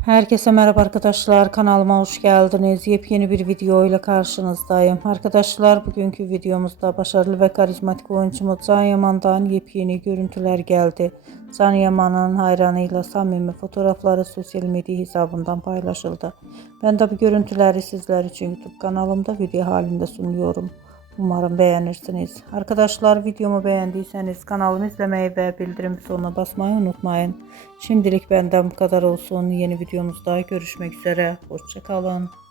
Herkese merhaba arkadaşlar, kanalıma hoş geldiniz. Yepyeni bir video ile karşınızdayım. Arkadaşlar, bugünkü videomuzda başarılı ve karizmatik oyuncumuz Can Yaman'dan yepyeni görüntüler geldi. Can Yaman'ın hayranıyla samimi fotoğrafları sosyal medya hesabından paylaşıldı. Ben de bu görüntüleri sizler için YouTube kanalımda video halinde sunuyorum. Umarım beğenirsiniz. Arkadaşlar, videomu beğendiyseniz kanalımı izlemeyi ve bildirim butonuna basmayı unutmayın. Şimdilik benden bu kadar olsun. Yeni videomuzda görüşmek üzere. Hoşça kalın.